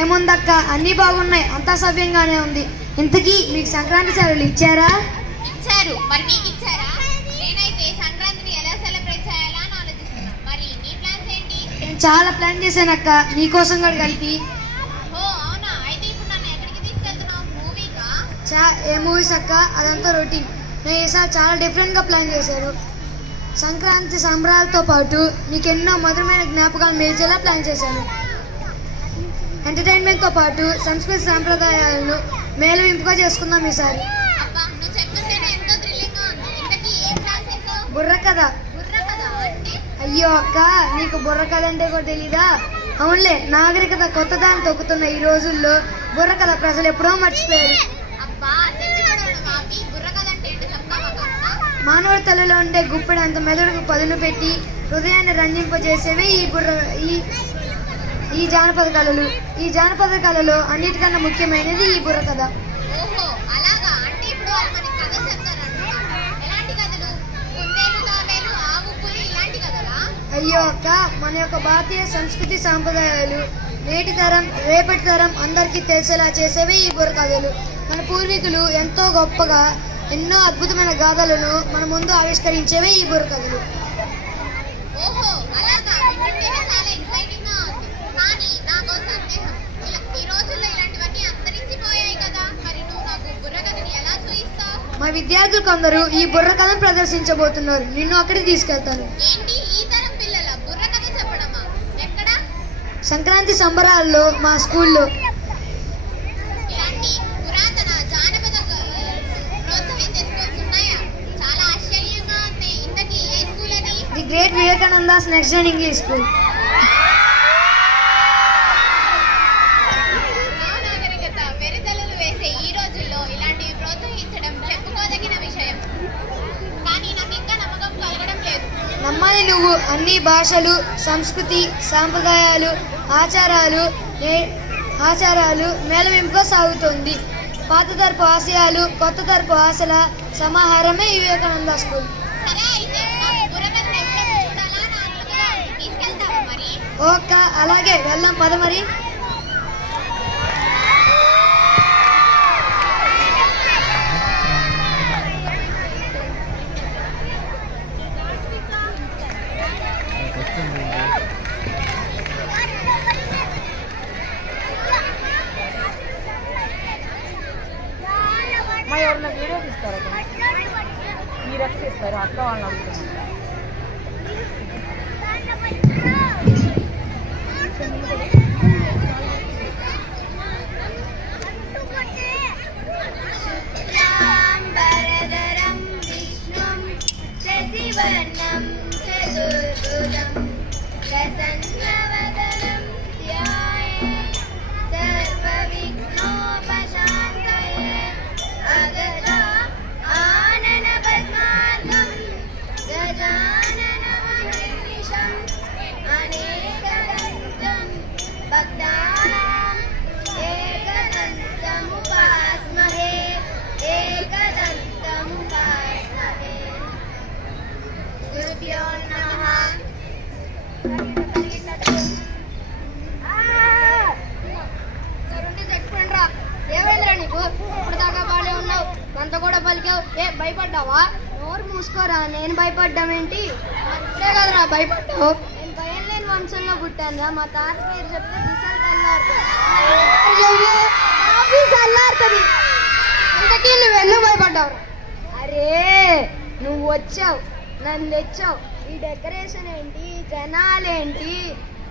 ఏముందక్క, అన్నీ బాగున్నాయి, అంతా సవ్యంగానే ఉంది. ఇంతకీ మీకు సంక్రాంతి సెలవులు ఇచ్చారా? ఇచ్చారు. మరి మీకు ఇచ్చారా? నేనైతే సంక్రాంతిని ఎలా సెలబ్రేట్ చేయాలా అని ఆలోచిస్తున్నా. మరి నీ ప్లాన్స్ ఏంటి? నేను చాలా ప్లాన్ చేశానక్క, నీకోసం కూడా కలిపి. ఓ అవునా, అయితే ఇప్పుడు నన్ను ఎక్కడికి తీసుకెళ్తున్నావు? మూవీకా? ఏ మూవీస్ అక్క, అదంతా రొటీన్. నేను ఈసారి చాలా డిఫరెంట్గా ప్లాన్ చేశాను. సంక్రాంతి సంబరాలతో పాటు మీకు ఎన్నో మధురమైన జ్ఞాపకాలు మిగిల్చేలా ప్లాన్ చేశాను. ఎంటర్టైన్మెంట్తో పాటు సంస్కృతి సాంప్రదాయాలను మేలవింపుగా చేసుకుందాం ఈసారి. అబ్బా, నువ్వు చెప్తుంటేనే ఎంతో థ్రిల్లింగ్గా ఉంది. ఇంతకీ ఏం ప్లాన్ చేసావు? బుర్ర కథ. బుర్ర కదా అంటే? అయ్యో అక్క, నీకు బుర్ర కథ అంటే కూడా తెలీదా? అవునులే, నాగరికత కొత్తదాన్ని తొక్కుతున్న ఈ రోజుల్లో బుర్ర కథ ప్రజలు ఎప్పుడో మర్చిపోయారు. అబ్బా, చెప్పినోడు మాపి బుర్ర కథ అంటే ఏంటో చెప్తావా కాస్త? మానవుడి తల్లిలో ఉండే గుప్పెడంత మెదడుకు పదును పెట్టి హృదయాన్ని రంజింపజేసేవి ఈ జానపద కళలు. ఈ జానపద కళలో అన్నిటికన్నా ముఖ్యమైనది ఈ బుర్ర కథ. ఓహో అలాగా, అంటే ఇప్పుడు వాళ్ళు మనకి కథలు చెప్తారన్నమాట. ఎలాంటి కథలు? కుందేలు, తాబేలు, ఆవు, పులి ఇలాంటి కథలా? అయ్యో అక్క, మన యొక్క భారతీయ సంస్కృతి సాంప్రదాయాలు నేటి తరం రేపటి తరం అందరికీ తెలిసేలా చేసేవి ఈ బుర్ర కథలు. మన పూర్వీకులు ఎంతో గొప్పగా ఎన్నో అద్భుతమైన గాథలను మన ముందు ఆవిష్కరించేవి ఈ బుర్ర కథలు. ఓహో అలాగా, వింటుంటేనే చాలా ఎక్సైటింగ్ గా ఉంది. కానీ నాకు సందేహం, ఈ రోజుల్లో ఇలాంటివన్నీ అంతరించిపోయాయి కదా, మరి నువ్వు నాకు బుర్ర కథని ఎలా చూయిస్తావు? మా విద్యార్థులు కొందరు ఈ బుర్ర కథను ప్రదర్శించబోతున్నారు. నిన్ను అక్కడికి తీసుకెళ్తాను. ఏంటి, ఈ తరం పిల్లల బుర్ర కథ చెప్పడమా? ఎక్కడ? సంక్రాంతి సంబరాల్లో మా స్కూల్లో. ఇలాంటి పురాతన జానపద ప్రోత్సహించే స్కూల్స్ ఉన్నాయా? చాలా ఆశ్చర్యంగా ఉంది. ఇంతకీ ఏ స్కూల్ అది? The great Vivekananda's next gen English school. నాగరికత వెరితలలు వేసే ఈ రోజుల్లో ఇలాంటివి ప్రోత్సహించడం చెప్పుకోదగిన విషయం. కానీ నాకు ఇంకా నమ్మకం కలగడం లేదు. నమ్మాలి నువ్వు. అన్ని భాషలు, సంస్కృతి, సాంప్రదాయాలు, ఆచారాలు మేళవింపుగా సాగుతోంది. పాత తరపు ఆశయాలు, కొత్త తరపు ఆశల సమాహారమే వివేకానంద స్కూల్. సరే, అయితే నాకు బుర్ర కథను ఎప్పుడెప్పుడు చూడాలా అని ఆతృతగా ఉంది. తీసుకెళ్తావా మరి? ఓకే, అలాగే వెళ్దాం పద మరి. ఎవరన్నా వీడియో తీస్తారా? మీరు ఎక్కడ తీస్తారు? అక్క వాళ్ళని అడుగుతున్నారు. ఏమైందిరా నీకు? ఇప్పుడు దాకా బాగానే ఉన్నావు, అంత కూడా పలికావు. భయపడ్డావా? నోరు మూసుకోరా. నేను భయపడ్డామేంటి? అంతే కదరా భయపడ్డావు. నేను భయం లేని వంశంలో పుట్టానురా. మా తాత పేరు చెప్తే అల్లాడుతుంది. ఇంతకీ నువ్వు ఎందుకు భయపడ్డావు? అరే, నువ్వు వచ్చావు, నన్ను తెచ్చావు. ఈ డెకరేషన్ ఏంటి, జనాలేంటి,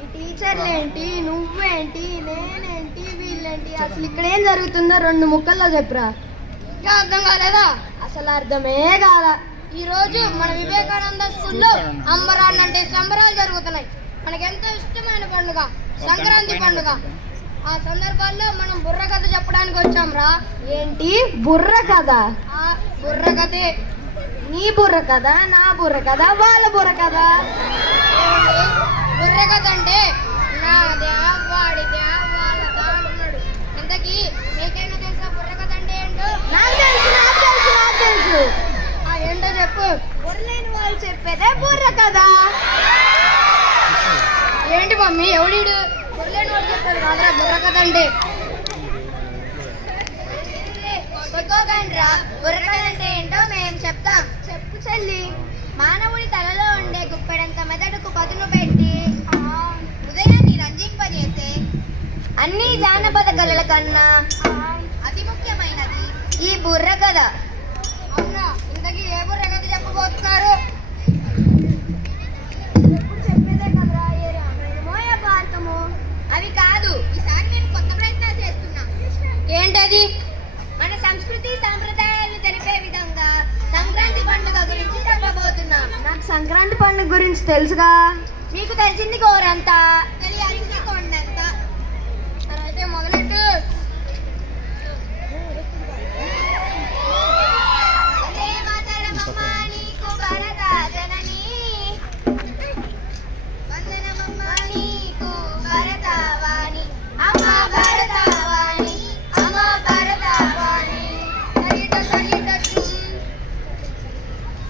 ఈ టీచర్లేంటి, నువ్వేంటి, నేనేంటి, వీళ్ళేంటి, అసలు ఇక్కడ ఏం జరుగుతుందో 2 ముక్కల్లో చెప్పురా. ఇంకా అర్థం కాలేదా? అసలు అర్థమే కాదా. ఈరోజు మన వివేకానంద స్కూల్లో అంబరాన్ అంటే సంబరాలు జరుగుతున్నాయి. మనకెంతో ఇష్టమైన పండుగ సంక్రాంతి పండుగ. ఆ సందర్భాల్లో మనం బుర్ర కథ చెప్పడానికి వచ్చాం రా. ఏంటి బుర్ర కథ? బుర్ర కథే. నీ బుర్ర కథ, నా బుర్ర కథ, వాళ్ళ బుర్ర కథ. బుర్ర కథ అంటే నాదే వాడిదే వాళ్ళదా అంటున్నాడు. ఇంతకీ నీకైనా తెలుసా బుర్ర కథ అంటే ఏంటో? నాకు తెలుసు. ఏంటో చెప్పు. బుర్రలేని వాళ్ళు చెప్పేదే బుర్ర కథ. ఏంటి మమ్మీ, ఎవడీడు? బుర్రలేని వాళ్ళు చెప్పాడు కాదురా బుర్ర కథ చెప్తుంటే కొట్టుకోకండ్రా, బుర్రకథ అంటే ఏంటో మేము చెప్తాం. చెప్పు చెల్లి. మానవుడి తలలో ఉండే గుప్పెడంత మెదడుకు పదును పెట్టి ఉదయాన్ని రంజింపజేసే అన్ని జానపద కళల కన్నా అతి ముఖ్యమైనది ఈ బుర్ర కథ. అవునా, ఇంతకీ ఏ బుర్ర కథ చెప్పబోతున్నారు? ఎప్పుడు చెప్పేదే కదరా, ఏ రామాయణమో ఏ భారతమో. అవి కాదు, ఈసారి నేను కొత్త ప్రయత్నాలు చేస్తున్నా. ఏంటది? మన సంస్కృతి సాంప్రదాయాలను తెలిపే విధంగా సంక్రాంతి పండుగ గురించి చెప్పబోతున్నాం. నాకు సంక్రాంతి పండుగ గురించి తెలుసుగా, మీకు తెలిసింది గోరంతా, తెలియాల్సింది కొండంత. అయితే మొదలెట్టు. వందే మాతరమమ్మ నీకు భరత జనని, వందనమమ్మ నీకు భరతవాణి, అమ్మ భరతవాణి, అమ్మ భరతవాణి.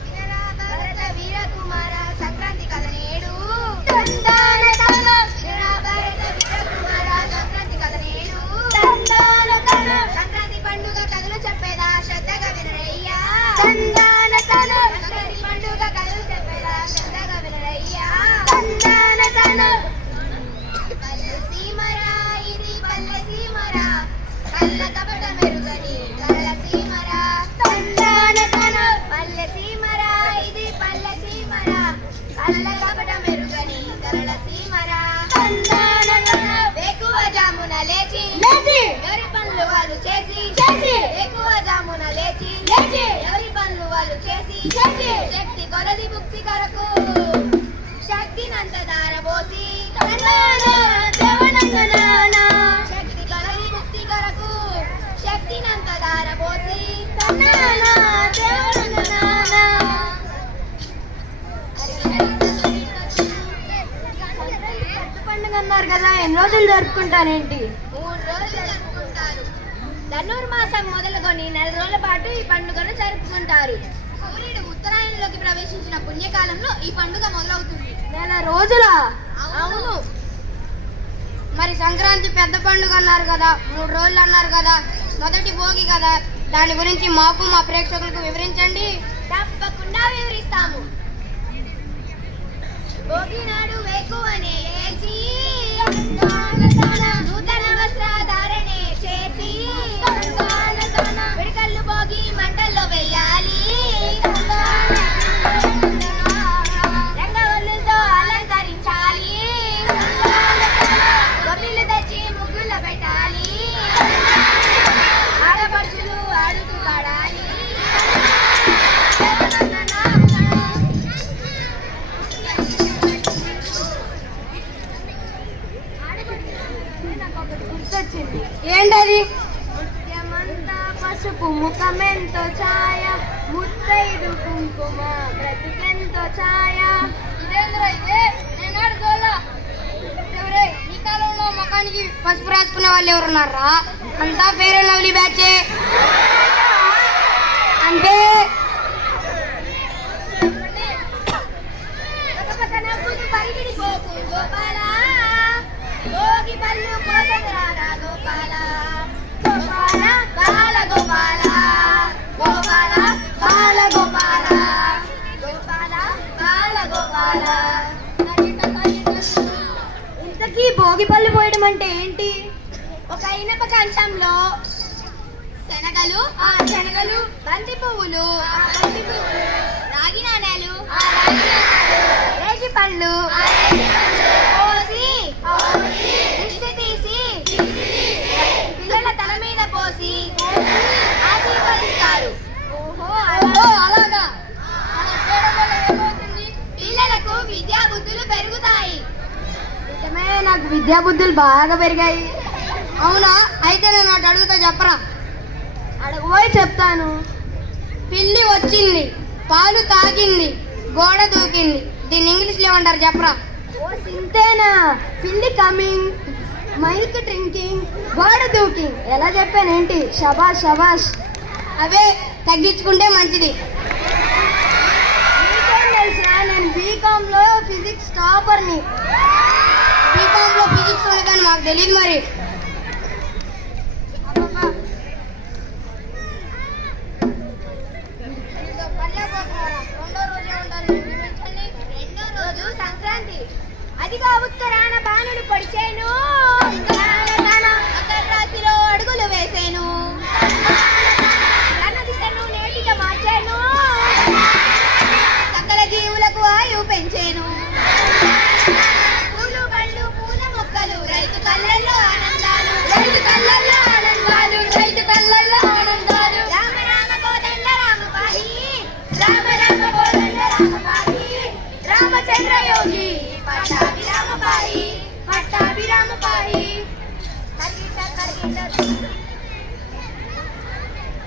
వినరా భరత వీర కుమార సంక్రాంతి కథ నేడు. వినరా భరత వీర కుమార సంక్రాంతి కథ నేడు. సంక్రాంతి పండుగ కథలు చెప్పేదా శ్రద్ధగా వినరయ్యా. సంక్రాంతి పండుగ కథలు చెప్పేదా శ్రద్ధగా వినరయ్యా. పల్లె సీమరా ఇది పల్లె సీమరా, కళ్ళ కపట మెరుగని కళ్ళ సీమరా. పల్లె సీమరా ఇది పల్లె సీమరా, కళ్ళ కపట మెరుగని కళ్ళ సీమరా. ఎక్కువ జామున లేచి ఎవరి పనులు వాళ్ళు చేసి, ఎక్కువ జామున లేచి ఎవరి పనులు వాళ్ళు చేసి, శక్తి కొలది ముక్తి కొరకు శక్తినంత దారబోసి, శక్తి కొలది ముక్తి కొరకు శక్తినంత దారబోసి. పండుగ అన్నారు కదా, ఎన్ని రోజులు జరుపుకుంటారేంటి? 3 రోజులు జరుపుకుంటారు. ధనుర్మాసం మొదలుకొని 4 రోజుల పాటు ఈ పండుగను జరుపుకుంటారు. సూర్యుడు ఉత్తరాయణంలోకి ప్రవేశించిన పుణ్యకాలంలో ఈ పండుగ మొదలవుతుంది. 4 రోజులా? అవును. మరి సంక్రాంతి పెద్ద పండుగ అన్నారు కదా, 3 రోజులు అన్నారు కదా, మొదటి భోగి కదా, దాని గురించి మాకు మా ప్రేక్షకులకు వివరించండి. తప్పకుండా వివరిస్తాము. భోగి నాడు వేకువనే లేచి నూతన వస్త్రధారణే చేసి పిడికళ్ళు భోగి మంటల్లో వెయ్యాలి. రంగవల్లులతో అలంకరించాలి. గొబ్బిళ్ళు తెచ్చి ముగ్గుల్లో పెట్టాలి. ఆడపడుచులు ఆడుతూ పాడాలి. గుర్తొచ్చింది. ఏంటది? ముత్యమంతా పసుపు ముఖమెంతో ఛాయ, ముత్తైదు కుంకుమ బ్రతికెంతో ఛాయ. ఈ కాలంలో ముఖానికి పసుపు రాసుకునే వాళ్ళు ఎవరున్నారా? అంతా ఫెయిర్ అండ్ లవ్లీ బ్యాచే. అంటే పరిగిడిపోకు గోపాల, భోగి పళ్ళు కోసరారా గోపాల. గోపాల బాల గోపాల, గోపాల బాల గోపాల, గోపాల బాల గోపాల. ఇంతకీ భోగి పళ్ళు పోయడం అంటే ఏంటి? ఒక ఇనప కంచంలో శనగలు, ఆ శనగలు, బంతి పువ్వులు, ఆ బంతి పువ్వులు, రాగి నాణేలు, ఆ రాగి నాణేలు, రేగి పళ్ళు పోసి దిష్టి తీసి పిల్లల తల మీద పోసి ఆశీర్వదిస్తారు. ఓహో అలాగా. పిల్లలకు విద్యా బుద్ధులు పెరుగుతాయి. నిజమే, నాకు విద్యా బుద్ధులు బాగా పెరిగాయి. అవునా? అయితే నేను ఒకటి అడుగుతా, చెప్పరా? అడగబోయి చెప్తాను. పిల్లి వచ్చింది, పాలు తాగింది, గోడ దూకింది, దీన్ని ఇంగ్లీష్లో ఏమంటారు చెప్పరా? ఓ సింతేనా? పిల్లి కమింగ్, మైల్క్ డ్రింకింగ్, గోడ దూకింగ్. ఎలా చెప్పానేంటి? శబాష్ శబాష్. అవే తగ్గించుకుంటే మంచిది. మీకేం తెలుసా, నేను బీకాంలో ఫిజిక్స్ టాపర్ని. బీకాంలో ఫిజిక్స్ ఉంది కానీ మాకు తెలియదు మరి. అదిగా ఉత్తరాన బాణులు పొడిచేను, మకర రాశిలో అడుగులు వేసేను, తన దిశను నేటిగా మార్చేను, సకల జీవులకు ఆయువు పెంచేను. పూలు పండ్లు పూల మొక్కలు రైతు కళ్ళల్లో ఆనందాలు, రైతు కళ్ళల్లో ఆనందాలు, రైతు కళ్ళల్లో ఆనందాలు. రామ రామ కోదండ రామ పాహి, రామ రామ కోదండ రామ పాహి, రామచంద్ర యోగి పట్టాభిరామ పాహి, పట్టాభిరామ పాహి.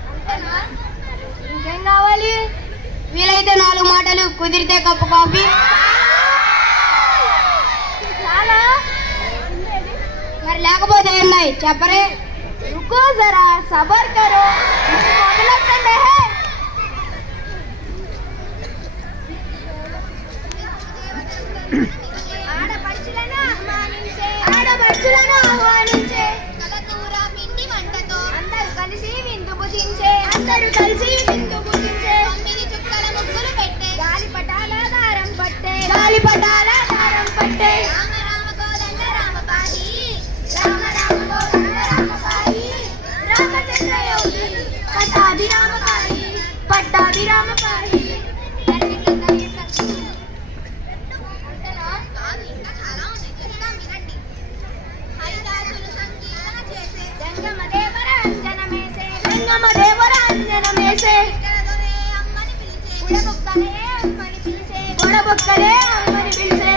అంతేనా? ఇంకేం కావాలి? వీలైతే 4 మాటలు, కుదిరితే కప్పు కాఫీ. చాలా మరి లేకపోతే ఉన్నాయి చెప్పరే. రుకో జరా సబర్ కరో, మొదలెట్టండి. ఆడపడుచులను ఆహ్వానించే, ఆడపడుచులను ఆహ్వానించే, కలకూర పిండి వంటతో అందరూ కలిసి విందు భుజించే, అందరూ కలిసి విందు భుజించే. 9 చుక్కల ముగ్గులు పెట్టే, గాలిపటాల దారం పట్టే, గాలిపటాల దారం పట్టే. రామ రామ కోదండ రామ పాహి, రామ రామ కోదండ రామ పాహి, రామచంద్ర యోగి పట్టాభిరామ పాహి, పట్టాభిరామ పాహి. కాదు ఇంకా చాలా ఉన్నాయి, చెప్తాం వినండి. హరిదాసులు సంకీర్తన చేసే, గంగమదేవర అంజనమేసే, గంగమదేవర అంజనమేసే. ఇక్కడ దొరే అమ్మని పిలిచే, ఉడబుక్కలే అమ్మని పిలిచే, గొడబుక్కలే అమ్మని పిలిచే.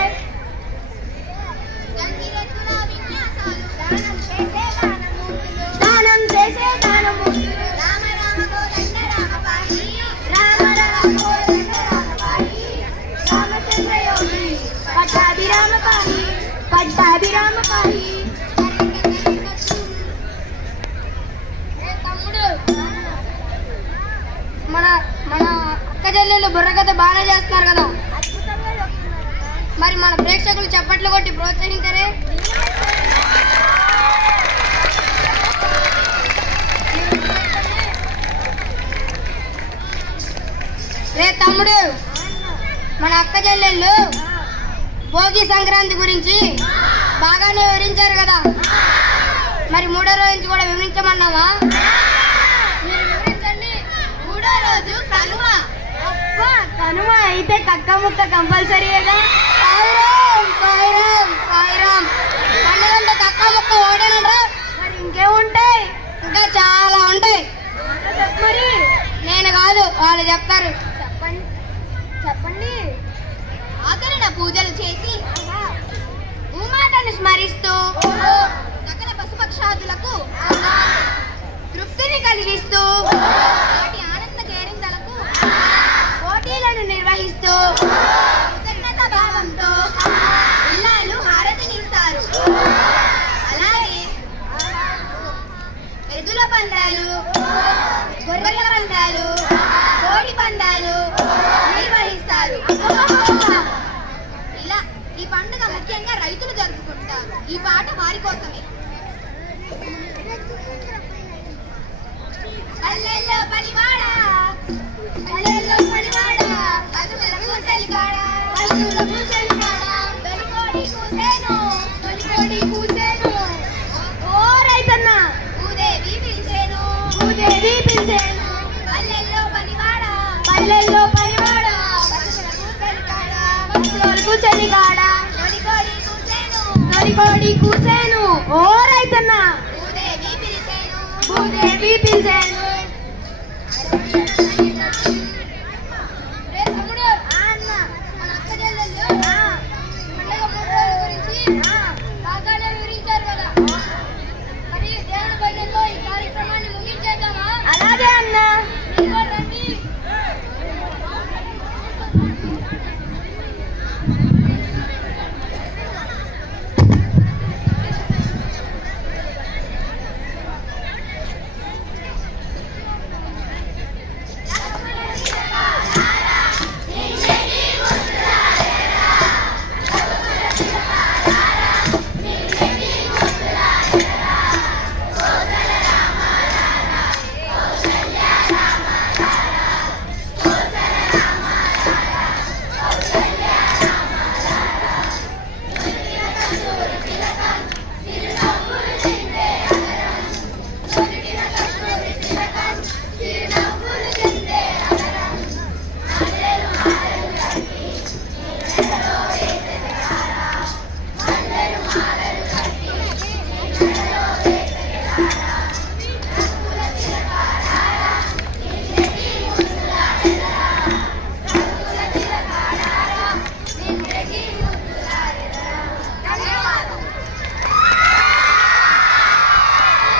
గంగిరెద్దుల విన్యాసాలు, దానం చేసే దానమూర్తులు, దానం చేసే దానమూర్తులు. రామ రామ కోదండ రామ పాహి, రామ రామ కోదండ రామ పాహి, రామచంద్ర యోగి పట్టాభిరామ పాహి, పట్టాభిరామ పాహి. ఏ తమ్ముడు, మన మన అక్క చెల్లెళ్ళు బుర్రకథ బాగానే చేస్తున్నారు కదా, మరి మన ప్రేక్షకులు చప్పట్లు కొట్టి ప్రోత్సహించరే. రే తమ్ముడు, మన అక్క చెల్లెళ్ళు భోగి సంక్రాంతి గురించి బాగానే వివరించారు కదా, మరి 3వ రోజు నుంచి కూడా వివరించమన్నావా? మీరు వివరించండి. 3వ రోజు కనుమ. అబ్బా, కనుమ అయితే కక్క ముక్క కంపల్సరీగా. సాయిరాం సాయిరాం సాయిరాం. పండుగంటే కక్క ముక్క ఓడేనంటారా? మరి ఇంకేముంటాయి? ఇంకా చాలా ఉంటాయి. మరి నేను కాదు, వాళ్ళు చెప్తారు. చెప్పండి చెప్పండి. ఆచరణ పూజలు చేసి భూమాతను స్మరిస్తూ సకల పశుపక్షాదులకు తృప్తిని కలిగిస్తూ వాటి ఆనంద కేరింతలకు పోటీలను నిర్వహిస్తూ కృతజ్ఞత భావంతో ఇల్లాలు హారతినిస్తారు. అలాగే ఎద్దుల పందాలు, గొర్రెల పందాలు, కోడి పందాలు నిర్వహిస్తారు. ఇలా ఈ పండుగ ముఖ్యంగా రైతులు జరుపుకుంటారు. ఈ పాట వారి కోసమే. పల్లెల్లో పలివాడ, పల్లెల్లో పలివాడ, పశువులకు చలికాడ, పశువులకు చలికాడ. తొలికోడి కూసేను, తొలికోడి కూసేను. ఓ రైతన్న, భూదేవి పిలిచేను, భూదేవి పిలిచేను. పల్లెల్లో పనివాడ, పల్లెల్లో పలివాడ, పశువులకు చలికాడ, పశువులకు చలికాడ. తొలికోడి కూసేను, తొలికోడి కూసేను.